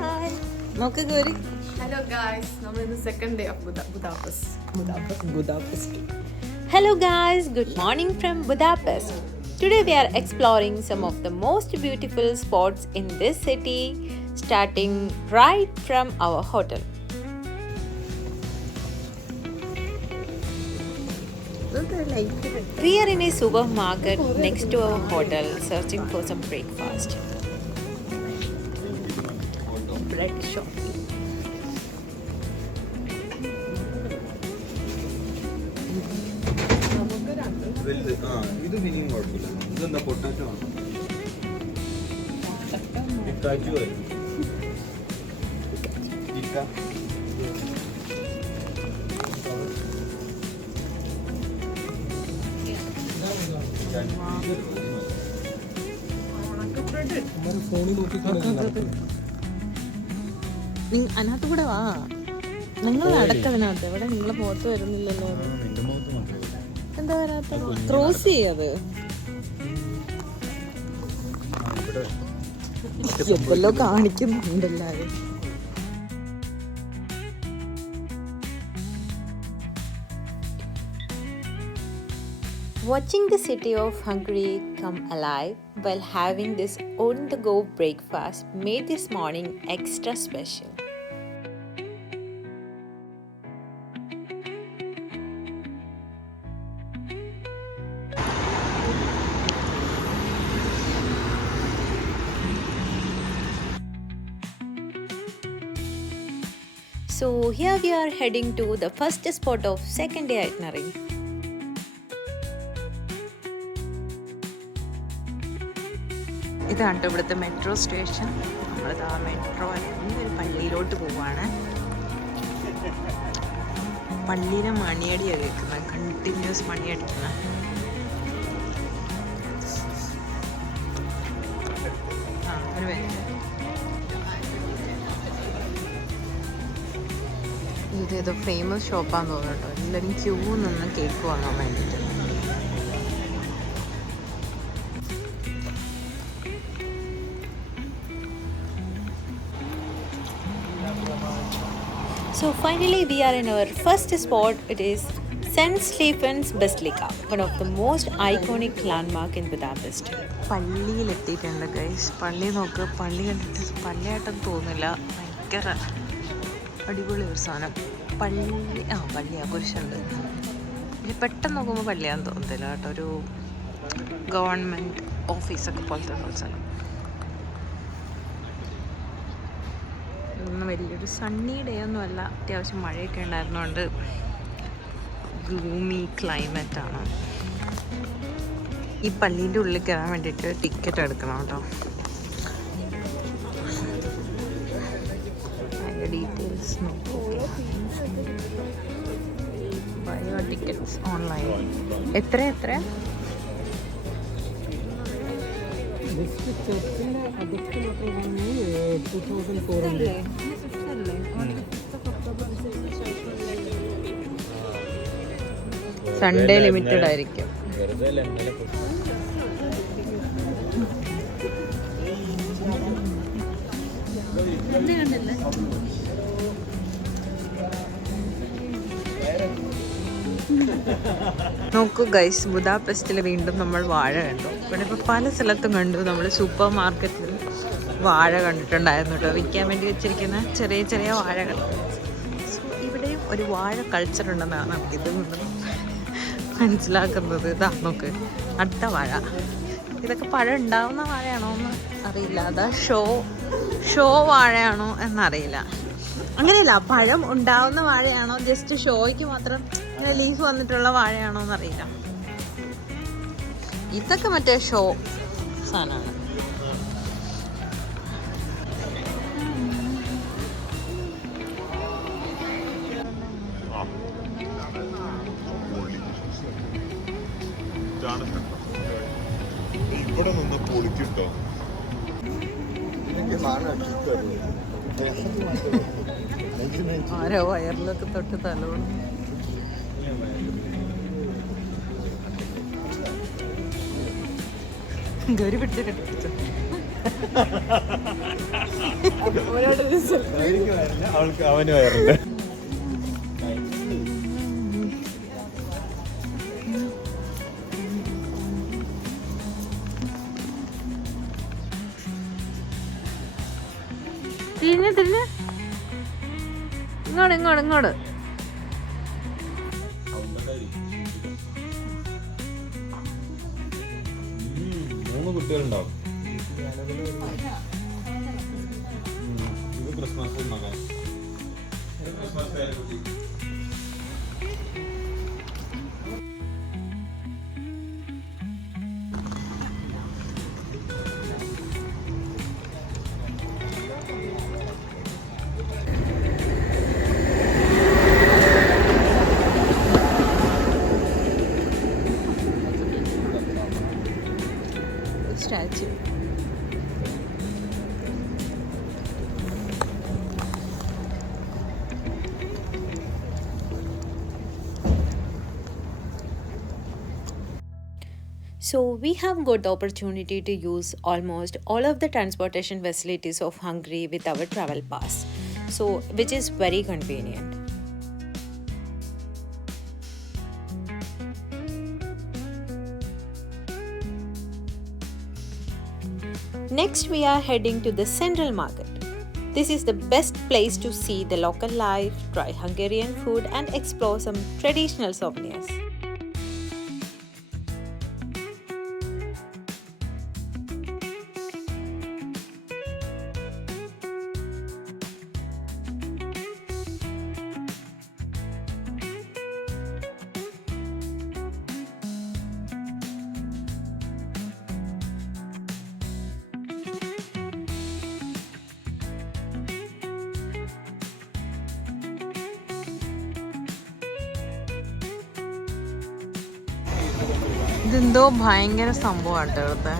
Hi. നോക്ക് Gauri. Hello guys, നമ്മൾ ഇന്ന് second day of Budapest. Hello guys, good morning from Budapest. Today we are exploring some of the most beautiful spots in this city, starting right from our hotel. We are in a supermarket next to our hotel searching for some breakfast. Bread shop. ഇത് പിന്നെയും കുഴപ്പമില്ല. ഇതെന്താ potato ആണോ? കാജു അതിനകത്ത് കൂടെ വാ, നിങ്ങൾ നടക്കതിനകത്ത്. എവിടെ നിങ്ങളെ മുഖത്ത് വരുന്നില്ലല്ലോ. എന്താ വരാത്ത? ക്രോസ് ചെയ്യത് എന്തെല്ലോ കാണിക്കുന്നുണ്ട് എല്ലാവരും. Watching the city of Hungary come alive while having this on-the-go breakfast made this morning extra special. So here we are heading to the first spot of second day itinerary. ഇതാണ് ഇവിടുത്തെ metro station. നമ്മളിത് ആ metro അല്ലെങ്കിൽ ഒരു പള്ളിയിലോട്ട് പോവാണ്. പള്ളിയിലെ മണിയടിയാണ് കേൾക്കുന്നത്, continuous മണിയടിക്കുന്നത്. ഒരു മിനിറ്റ്. ഇതേതോ ഫേമസ് ഷോപ്പാന്ന് തോന്നുന്നു കേട്ടോ. എല്ലാവരും ക്യൂ നിന്ന് കേക്ക് വാങ്ങാൻ വേണ്ടിയിട്ട്. So finally we are in our first spot. It is St. Stephen's Basilica, one of the most iconic landmark in Budapest. പള്ളിയിലെത്തിയിട്ടുണ്ട് ഗൈസ്. പള്ളി നോക്ക്, പള്ളി കണ്ടിട്ട് പള്ളിയായിട്ടൊന്നും തോന്നില്ല. ഭയങ്കര അടിപൊളി ഒരു സാധനം. പള്ളിയാ കുരിശുണ്ട്. ഇനി പെട്ടെന്ന് നോക്കുമ്പോൾ പള്ളിയാന്ന് തോന്നത്തില്ല കേട്ടോ. ഒരു ഗവൺമെൻറ് ഓഫീസൊക്കെ പോലത്തെ ഒരു സ്ഥലം. ഇന്ന് വലിയൊരു സണ്ണി ഡേ ഒന്നും അല്ല, അത്യാവശ്യം മഴയൊക്കെ ഉണ്ടായിരുന്നതുകൊണ്ട് ഗ്ലൂമി ക്ലൈമറ്റാണ്. ഈ പള്ളീൻ്റെ ഉള്ളിൽ കയറാൻ വേണ്ടിയിട്ട് ടിക്കറ്റ് എടുക്കണം കേട്ടോ. അതിൻ്റെ ഡീറ്റെയിൽസ് നോക്കൂ. Bio tickets online. എത്ര സൺഡേ ലിമിറ്റഡ് ആയിരിക്കും. നോക്കൂ ഗൈസ്, ബുദാപെസ്റ്റിൽ വീണ്ടും നമ്മൾ വാഴ കണ്ടു. ഇവിടെ ഇപ്പോൾ പല സ്ഥലത്തും കണ്ടു. നമ്മൾ സൂപ്പർ മാർക്കറ്റിൽ വാഴ കണ്ടിട്ടുണ്ടായിരുന്നു കേട്ടോ, വിൽക്കാൻ വേണ്ടി വെച്ചിരിക്കുന്ന ചെറിയ ചെറിയ വാഴകൾ. സോ ഇവിടെയും ഒരു വാഴ കൾച്ചർ ഉണ്ടെന്നാണ് ഇത് മനസ്സിലാക്കുന്നത്. ഇതാ നോക്ക്, അടുത്ത വാഴ. ഇതൊക്കെ പഴം ഉണ്ടാവുന്ന വാഴയാണോ എന്ന് അറിയില്ല. അതാ ഷോ വാഴയാണോ എന്നറിയില്ല. അങ്ങനെയല്ല, പഴം ഉണ്ടാവുന്ന വാഴയാണോ ജസ്റ്റ് ഷോയ്ക്ക് മാത്രം ലീഫ് വന്നിട്ടുള്ള വാഴയാണോ എന്നറിയില്ല. ഇതൊക്കെ മറ്റേ ഷോ സാധനമാണ്. ഇവിടെ നിന്ന് പൊളിക്കുണ്ടോ? ആരോ വയറിലൊക്കെ തൊട്ട് തലോണം. ഗൗരി പിടിച്ച കെട്ടിപ്പിടിച്ചു. അവൾക്ക് അവന് വയറുണ്ട്. തിരിഞ്ഞ് ഇങ്ങോട്ട് 3 കുട്ടികളുണ്ടാവും. ഇത് ക്രിസ്മസ് മകൻ. statue. So we have got the opportunity to use almost all of the transportation facilities of Hungary with our travel pass. So which is very convenient. Next, we are heading to the Central Market. This is the best place to see the local life, try Hungarian food, and explore some traditional souvenirs. ഇതെന്തോ ഭയങ്കര സംഭവമാണ് ഇവിടുത്തെ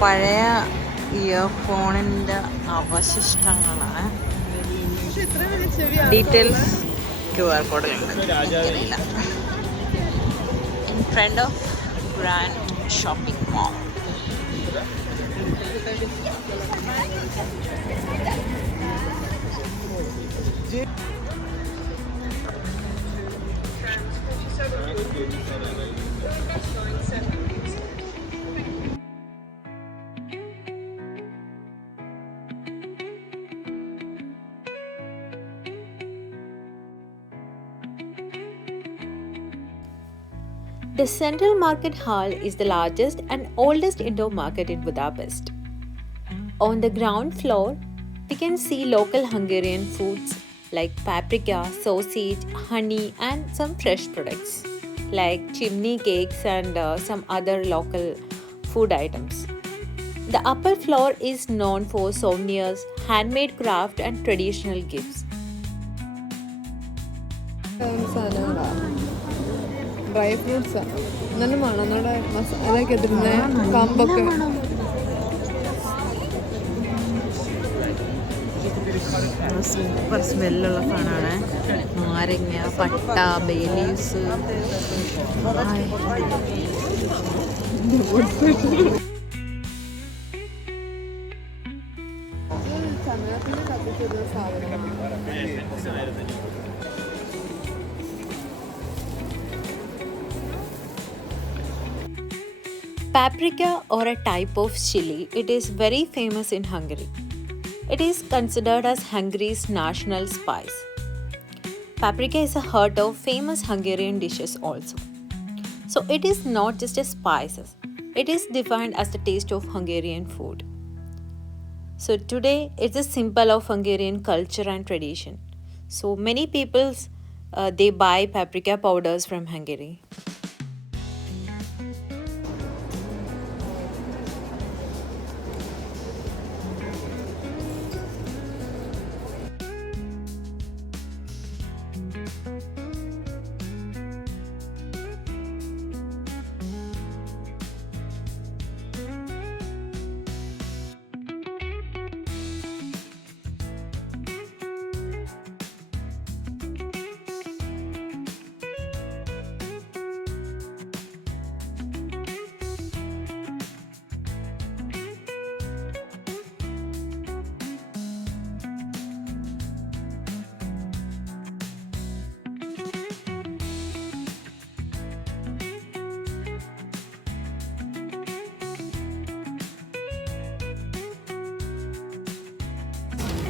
പഴയ ഇയർഫോണിൻ്റെ അവശിഷ്ടങ്ങളാണ്. Details QR കോഡിലുണ്ട്. എനിക്കറിയില്ല. In front of grand shopping mall. The Central Market Hall is the largest and oldest indoor market in Budapest. On the ground floor, we can see local Hungarian foods like paprika, sausage, honey, and some fresh products like chimney cakes and some other local food items. The upper floor is known for souvenirs, handmade craft, and traditional gifts. Dry ഫ്രൂട്ട്സാ നല്ല മണം നമ്മുടെ അതൊക്കെ ഇട്ടിരുന്ന കമ്പൊക്കെ. Super സ്മെല്ലുള്ള സാധനമാണ്. നാരങ്ങ, പട്ട, bay leaves. ചന്ദനത്തിന് കത്തിച്ചിരുന്ന സാധനം. Paprika, or a type of chili, it is very famous in Hungary. It is considered as Hungary's national spice. Paprika is a heart of famous Hungarian dishes also. So it is not just a spice, it is defined as the taste of Hungarian food. So today it's a symbol of Hungarian culture and tradition. So many people they buy paprika powders from Hungary.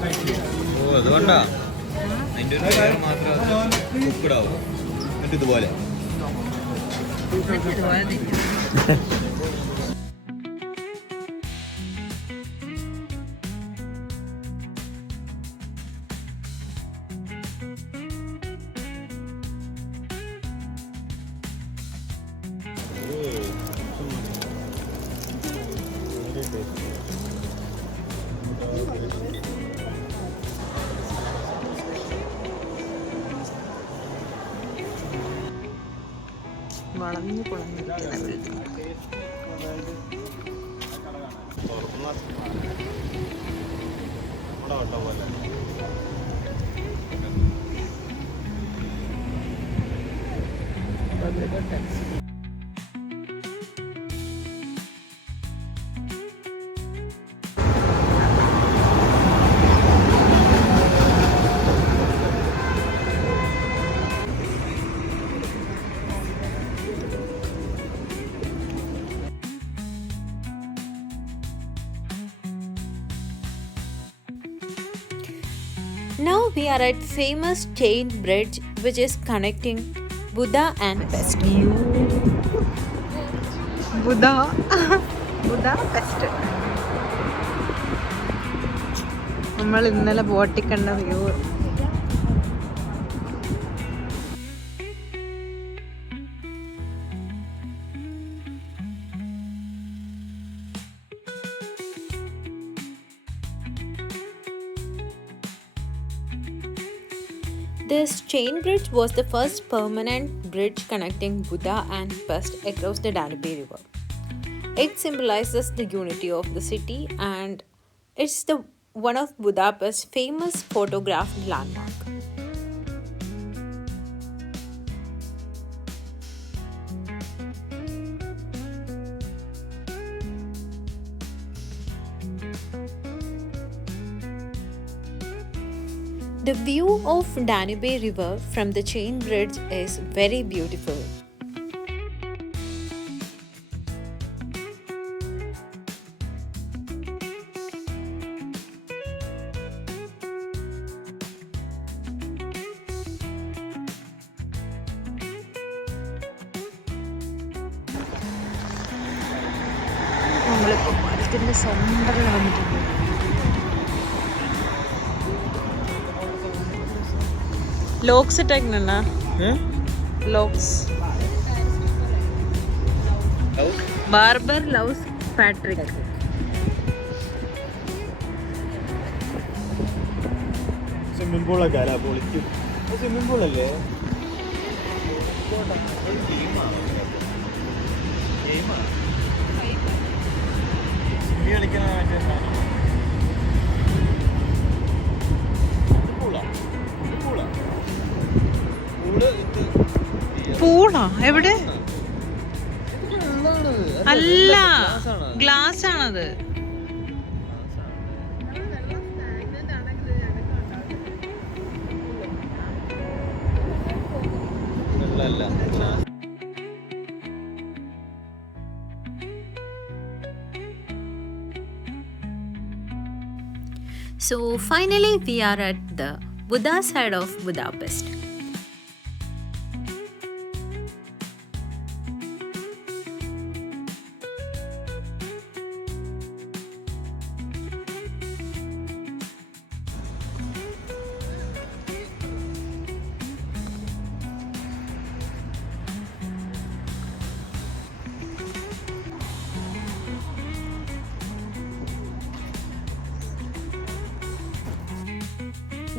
ഓ അതുകൊണ്ടാ അതിൻ്റെ ഒരു layer മാത്രം കുക്കിടാവും എന്നിട്ട് ഇതുപോലെ വളഞ്ഞു കുളഞ്ഞിരിക്കുന്ന building. Now we are at famous chain bridge which is connecting Buddha and Pest. Buddha Pest. നമ്മൾ ഇന്നലെ ബോട്ടിൽ കണ്ട view. This chain bridge was the first permanent bridge connecting Buda and Pest across the Danube River. It symbolizes the unity of the city and it's one of Budapest's famous photographed landmark. The view of Danube River from the chain bridge is very beautiful. നമ്മളിപ്പോൾ പാലത്തിൻ്റെ സെൻറ്ററിൽ വന്നിട്ടുണ്ട്. Locks ഇട്ടേക്കണ locks barber loves Patrick. Swimming പൂളൊക്കെ അല്ല പൊളിക്കും. Swimming പൂളല്ലേ കളിക്കുന്ന പൂളാ എവിടെ? അല്ല, ഗ്ലാസ് ആണത്. So finally we are at the Buda side of Budapest.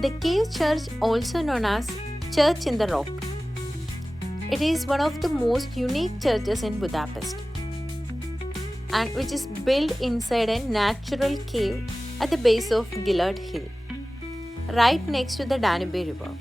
The cave church, also known as Church in the Rock. It is one of the most unique churches in Budapest and which is built inside a natural cave at the base of Gillard Hill, right next to the Danube River.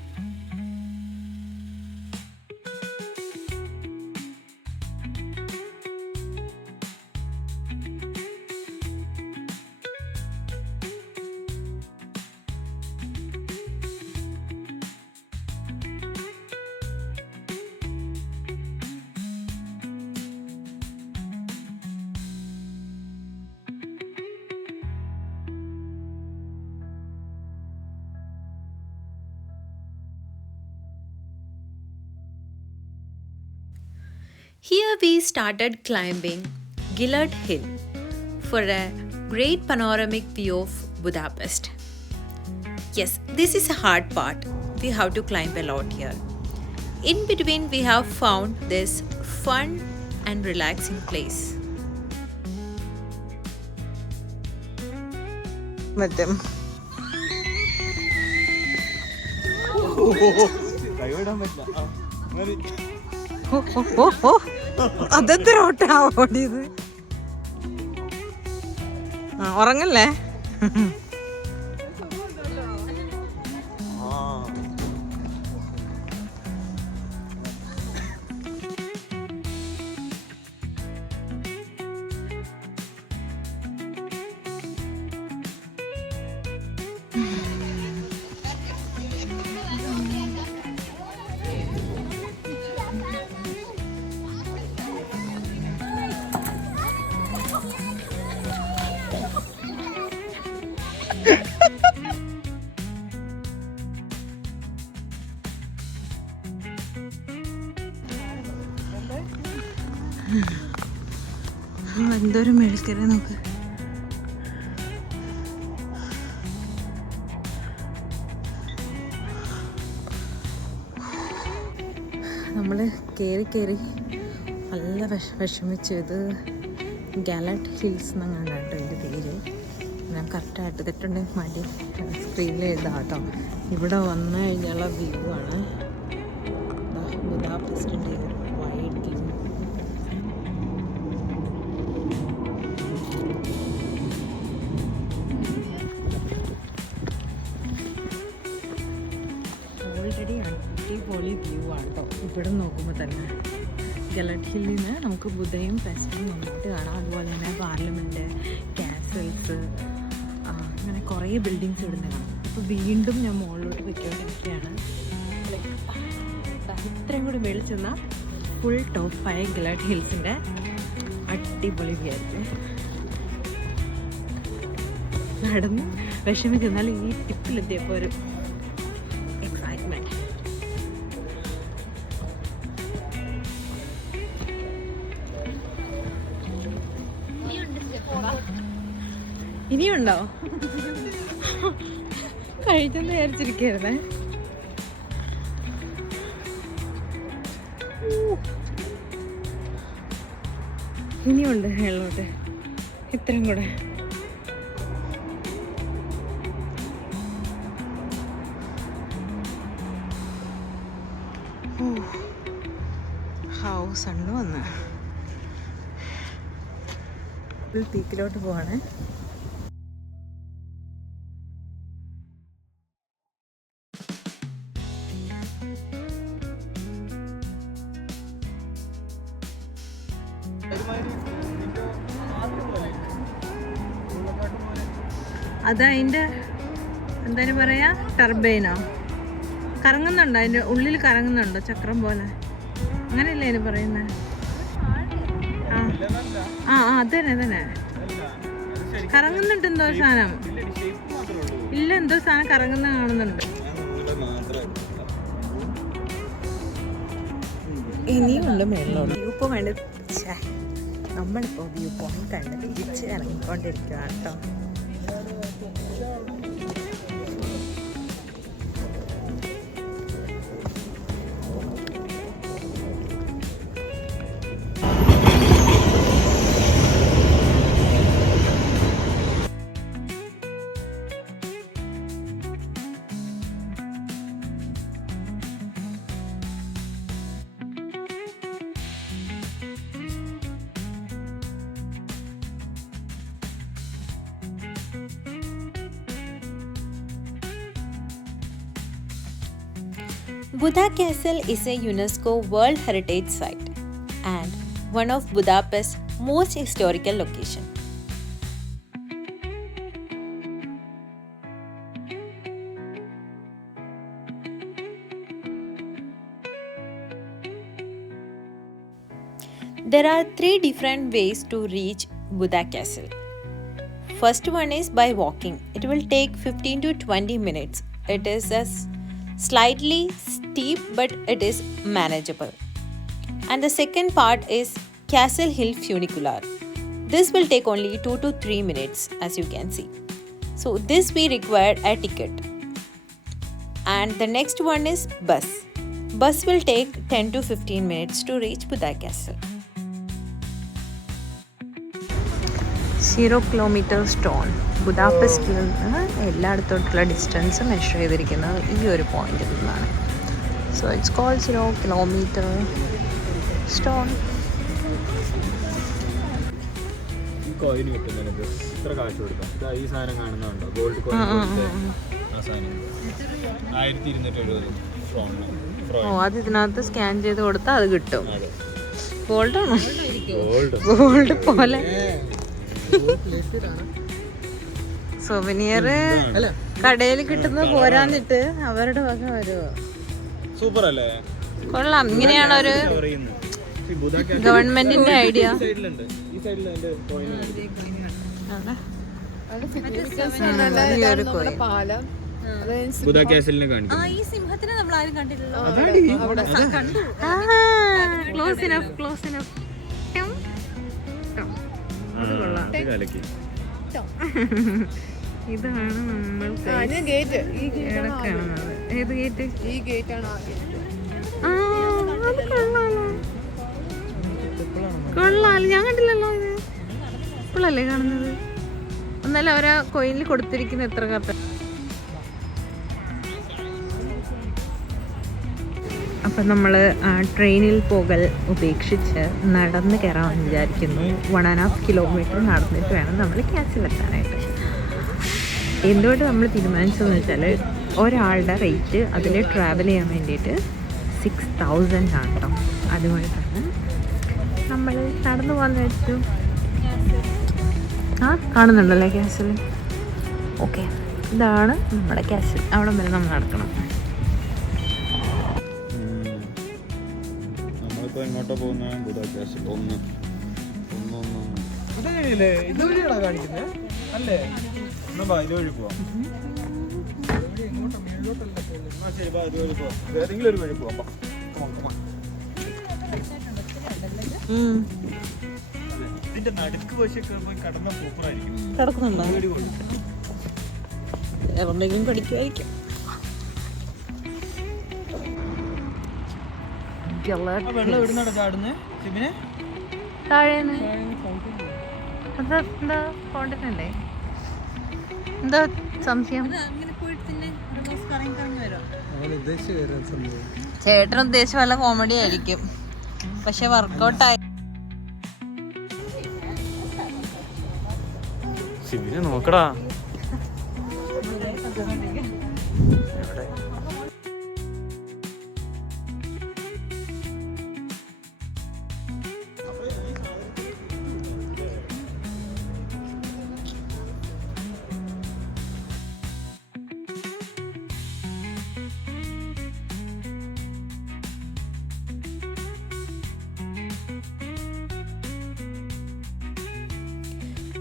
Here we started climbing Gillard Hill for a great panoramic view of Budapest. Yes, this is a hard part. We have to climb a lot here. In between, we have found this fun and relaxing place. അതെത്ര ഓട്ടാ ഓടിയത്? ഉറങ്ങല്ലേ? എന്തോരം മേൽക്കര നോക്ക്. നമ്മൾ കയറി നല്ല വിഷമിച്ചു. ഇത് gallant hills എന്നങ്ങാണ്ട് കേട്ടോ എൻ്റെ പേര്. ഞാൻ കറക്റ്റായിട്ട് തെറ്റുണ്ടെങ്കിൽ മടി സ്ക്രീനിൽ എഴുതാം കേട്ടോ. ഇവിടെ വന്നു കഴിഞ്ഞുള്ള വ്യൂ ആണ് ബുദാപെസ്റ്റിൻ്റെ ഒരു വൈഡ് വ്യൂ. ഓൾറെഡി അടിപൊളി വ്യൂ ആണ് കേട്ടോ. ഇവിടെ നോക്കുമ്പോൾ തന്നെ ഗലറ്റ് ഹില്ലിൽ നിന്ന് നമുക്ക് ബുധയും പെസ്റ്റും നന്നായിട്ട് കാണാം. അതുപോലെ തന്നെ പാർലമെൻറ്റ്, കാസൽസ്, അങ്ങനെ കുറേ ബിൽഡിങ്സ് ഇവിടെ നിന്ന് കാണാം. അപ്പോൾ വീണ്ടും ഞാൻ മുകളിലോട്ട് പൊയ്ക്കൊണ്ടിരിക്കുകയാണ്. ഇത്രയും കൂടി മേളിൽ ചെന്നാൽ ഫുൾ ടോപ്പായ ഗലറ്റ് ഹിൽസിൻ്റെ അടിപൊളി വ്യൂ ആയിരിക്കും. നടന്ന് വിഷമിച്ചെന്നാൽ ഈ ടിപ്പിലെത്തിയപ്പോൾ ഒരു എക്സൈറ്റ്മെൻറ്റ്. ഇനിയുണ്ടോ? കഴിച്ചെന്ന് വിചാരിച്ചിരിക്കരുതേ. ഇനിയുണ്ട് മേളിലോട്ട് ഇത്രയും കൂടെ. സണ്ണ് വന്ന് പീക്കിലോട്ട് പോവാണേ. അതതിൻ്റെ എന്താണ് പറയാ, ടർബൈനോ കറങ്ങുന്നുണ്ടോ? അതിൻ്റെ ഉള്ളിൽ കറങ്ങുന്നുണ്ടോ ചക്രം പോലെ? അങ്ങനെയല്ലേ അതിന് പറയുന്നത്? ആ അത് തന്നെ കറങ്ങുന്നുണ്ട്. എന്തോ സാധനം ഇല്ല, എന്തോ സാധനം കറങ്ങുന്ന കാണുന്നുണ്ട്. ഇനിയുണ്ട് മേളിലോട്ട്. വ്യൂ പോയിന്റ് നമ്മളിപ്പോൾ വ്യൂ പോയിന്റ് കണ്ട് തിരിച്ച് ഇറങ്ങിക്കൊണ്ടിരിക്കുകയാണ് കേട്ടോ. Buda Castle is a UNESCO World Heritage Site and one of Budapest's most historical locations. There are 3 different ways to reach Buda Castle. First one is by walking. It will take 15 to 20 minutes. It is a slightly steep but it is manageable. And the second part is Castle Hill Funicular. This will take only 2 to 3 minutes, as you can see. So this we require a ticket. And the next one is bus. Bus will take 10 to 15 minutes to reach Buddha Castle. 0 kilometer stone. ബുദാപെസ്റ്റിൽ നിന്ന് എല്ലായിടത്തോട്ടുള്ള distance measure ചെയ്തിരിക്കുന്നത് ഈ ഒരു പോയിന്റിൽ നിന്നാണ്. So it's called 0 kilometer stone. ഈ coin കിട്ടുന്നത് ഇത്ര കാശ് കൊടുക്കാം. ഈ സാധനം കാണുന്നുണ്ടോ, ഗോൾഡ് കോയിൻ. ആ സാധനം 1270 ഓ, അത് ഇതിനകത്ത് സ്കാൻ ചെയ്ത് കൊടുത്താൽ അത് കിട്ടും. ഗോൾഡ് ആണോ? ഗോൾഡ് പോലെ സൊവനിയർ കടയിൽ കിട്ടുന്നത് പോരാന്നിട്ട് അവരുടെ വക വരുമോ? സൂപ്പർ അല്ലേ? കൊള്ളാം. ഇങ്ങനെയാണ് ഒരു ഗവൺമെന്റിന്റെ ഐഡിയ. പാലം ബുദ്ധ കാസലിനെ കാണിക്കും. ഈ സിംഹത്തിനെ നമ്മൾ ആരും കണ്ടില്ലല്ലോ. ഇതാണ് നമ്മൾ ഗേറ്റ്. കാണുന്നത്. ഏത് ഗേറ്റ്? ഈ ഗേറ്റ് ആണ് ആ ഗേറ്റ്. കൊള്ളാലോ, ഞാൻ കണ്ടില്ലല്ലോ ഇത്. ഇപ്പോഴല്ലേ കാണുന്നത്? എന്നാലും അവരാ കോയിനിൽ കൊടുത്തിരിക്കുന്ന എത്ര കറക്റ്റ്. അപ്പം നമ്മൾ ട്രെയിനിൽ പോകൽ ഉപേക്ഷിച്ച് നടന്ന് കയറാൻ വിചാരിക്കുന്നു. 1.5 kilometer നടന്നിട്ട് വേണം നമ്മൾ ക്യാസിലെത്താനായിട്ട്. എന്തുകൊണ്ട് നമ്മൾ തീരുമാനിച്ചതെന്ന് വെച്ചാൽ ഒരാളുടെ റേറ്റ് അതിൽ ട്രാവൽ ചെയ്യാൻ വേണ്ടിയിട്ട് 6000 ആണ് കേട്ടോ. അതുകൊണ്ടാണ് നമ്മൾ നടന്നു പോകാമെന്ന് വെച്ചു. ആ കാണുന്നുണ്ടല്ലേ ക്യാസിൽ? ഓക്കെ, ഇതാണ് നമ്മുടെ ക്യാസിൽ. അവിടെ വരെ നമ്മൾ നടക്കണം. നമ്മളിപ്പോൾ എങ്ങോട്ടാ പോകുന്നത്? ബുദ്ധ കാസൽ. ഒന്ന് ഇതുവഴിയാണോ കാണിക്കുന്നത്? അല്ലേ? ഇതുവഴി പോവാം. ശരി, ഇതുവഴി പോവാം. ഏതെങ്കിലും ഒരു വഴി പോവാം. ഇതിന്റെ നടുക്ക് പക്ഷേ കടന്ന സൂപ്പറായിരിക്കും. കിടക്കുന്നുണ്ടോ? എവിടെയെങ്കിലും പഠിക്കുമായിരിക്കും. വെള്ളം എവിടുന്നാണ് ചാടുന്നത് സിബിനെ? താഴേന്ന്. എന്താ ഫോണ്ടല്ലേ? എന്താ സംശയം? ചേട്ടൻ ഉദ്ദേശിച്ച വല്ല കോമഡി ആയിരിക്കും, പക്ഷെ വർക്കൗട്ടായി. സിബിനെ നോക്കടാ.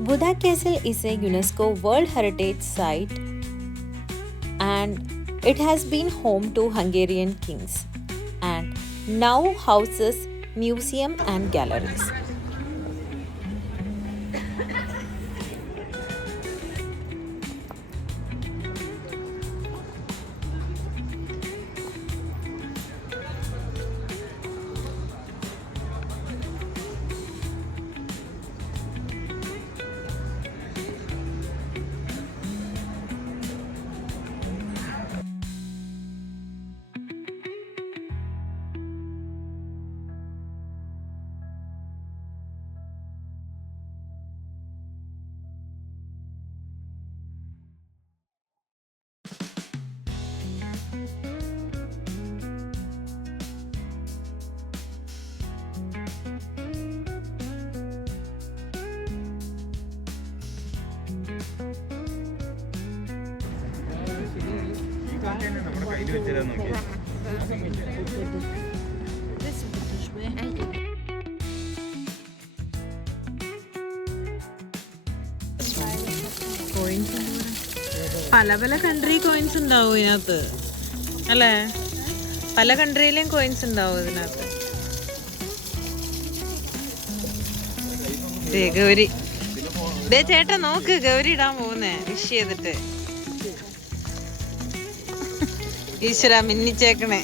Buddha Castle is a UNESCO World Heritage Site and it has been home to Hungarian kings and now houses museum and galleries. നമ്മുടെ കയ്യിൽ വെച്ചാൽ നോക്കി. പല പല കൺട്രി കോയിൻസ് ഉണ്ടാവും ഇതിനകത്ത് അല്ലേ? പല കൺട്രിയിലെയും കോയിൻസ് ഉണ്ടാവും ഇതിനകത്ത്. ഗൗരി ദേ ചേട്ടാ നോക്ക്, ഗൗരി ഇടാൻ പോകുന്നേ വിഷ് ചെയ്തിട്ട്. ഈശ്വര മിന്നിച്ചേക്കണേ.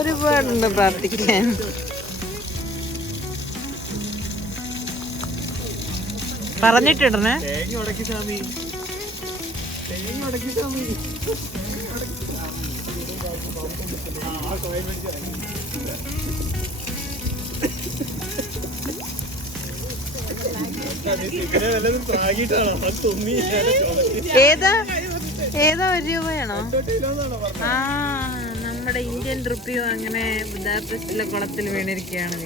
ഒരുപാടുണ്ട് പ്രാർത്ഥിക്കാൻ. പറഞ്ഞിട്ടിടണേ. ഏതാ ഏതാ 1 രൂപയാണോ? ആ, നമ്മുടെ ഇന്ത്യൻ റുപ്പിയോ അങ്ങനെ ബുദാപെസ്റ്റിലെ കുളത്തിൽ വീണിരിക്കുകയാണ്.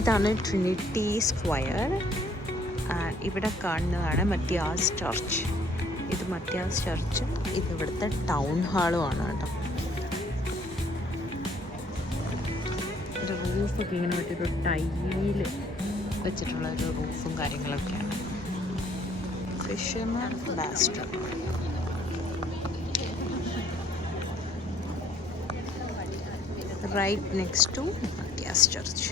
ഇതാണ് ട്രിനിറ്റി സ്ക്വയർ. ഇവിടെ കാണുന്നതാണ് മത്യാസ് ചർച്ച്. ഇത് മത്യാസ് ചർച്ചും ഇത് ഇവിടുത്തെ ടൗൺ ഹാളുമാണ് കേട്ടോ. ഒരു റൂഫൊക്കെ ഇങ്ങനെ മറ്റൊരു ടൈല് വെച്ചിട്ടുള്ള ഒരു റൂഫും കാര്യങ്ങളൊക്കെയാണ്. Fisherman ബാസ്റ്റർ. right next to Matthias Church.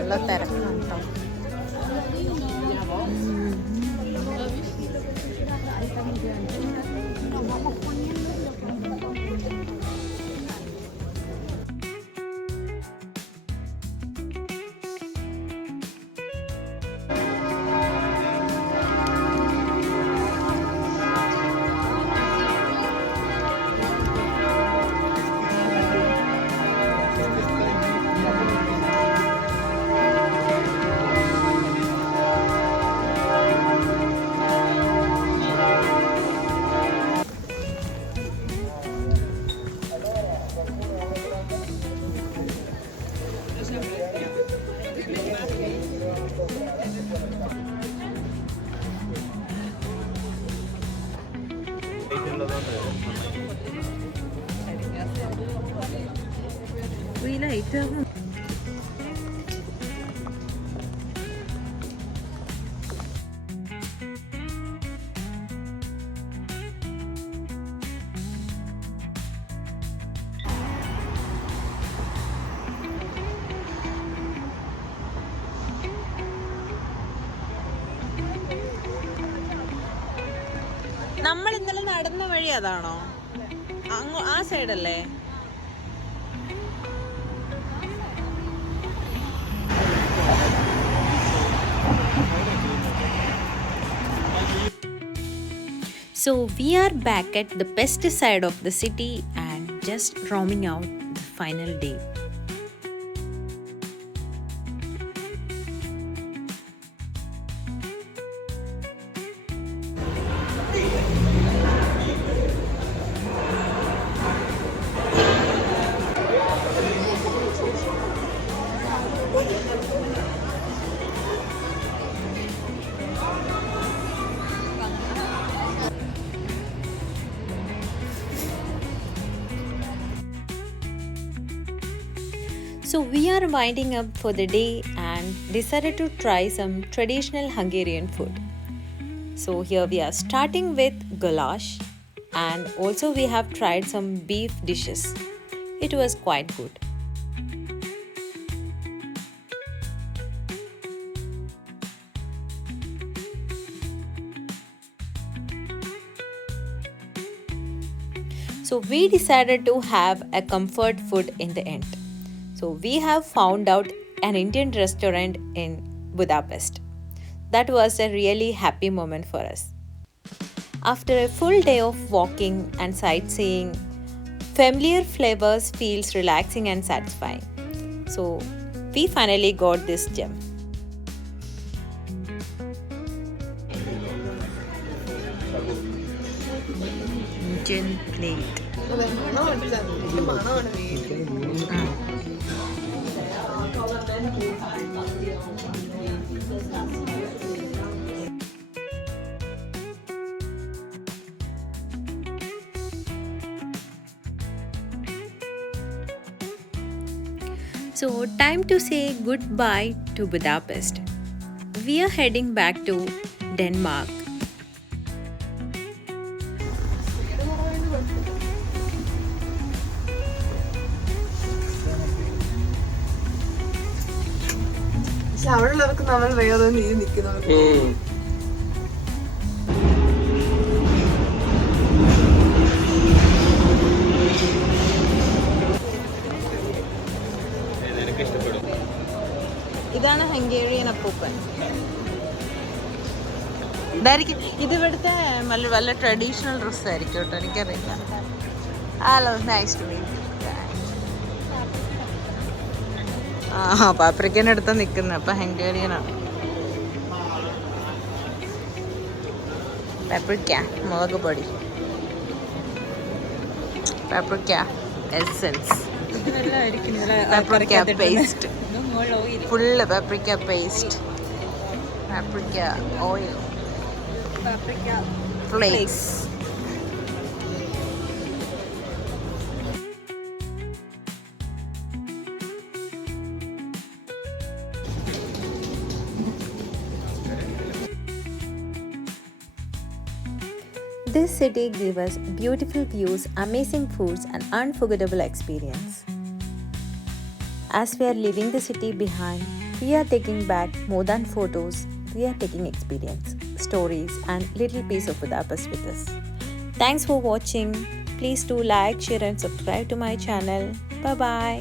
നല്ല തിരക്കാണ് കേട്ടോ. നമ്മൾ ഇന്നലെ നടന്ന വഴി അതാണോ? ആ സൈഡല്ലേ? So we are back at the best side of the city and just roaming out the final day. So we are winding up for the day and decided to try some traditional Hungarian food. So here we are starting with goulash, and also we have tried some beef dishes. It was quite good. So we decided to have a comfort food in the end. So we have found out an Indian restaurant in Budapest. That was a really happy moment for us. After a full day of walking and sightseeing, familiar flavors feels relaxing and satisfying. So we finally got this gem. Indian plate. അതെ മണം അടിച്ചാൽ എനിക്ക് മണമാണ് വീട്ടിൽ. So, time to say goodbye to Budapest. We are heading back to Denmark. പക്ഷെ അവിടെ ഉള്ളവർക്ക് നമ്മൾ വേറെ നീ നിൽക്കുന്നവർക്ക് നിനക്ക് ഇഷ്ടപ്പെടും. ഇതാണ് ഹംഗേറിയൻ അപ്പൂപ്പൻ. ഇതായിരിക്കും ഇത് ഇവിടുത്തെ വല്ല ട്രഡീഷണൽ ഡ്രസ് ആയിരിക്കും കേട്ടോ, എനിക്കറിയില്ല. Hello, nice to meet. ആ പാപ്രിക്കൻ്റെ അടുത്ത് നിൽക്കുന്നത്, അപ്പം ഹംഗേറിയനാണ്. പാപ്രിക്ക മുളക് പൊടി, paprika essence, paprika paste, full paprika paste, paprika oil, flakes. This city gave us beautiful views, amazing foods, and unforgettable experience. As we are leaving the city behind, we are taking back more than photos. We are taking experience, stories, and little piece of Budapest with us. Thanks for watching. Please do like, share, and subscribe to my channel. Bye bye.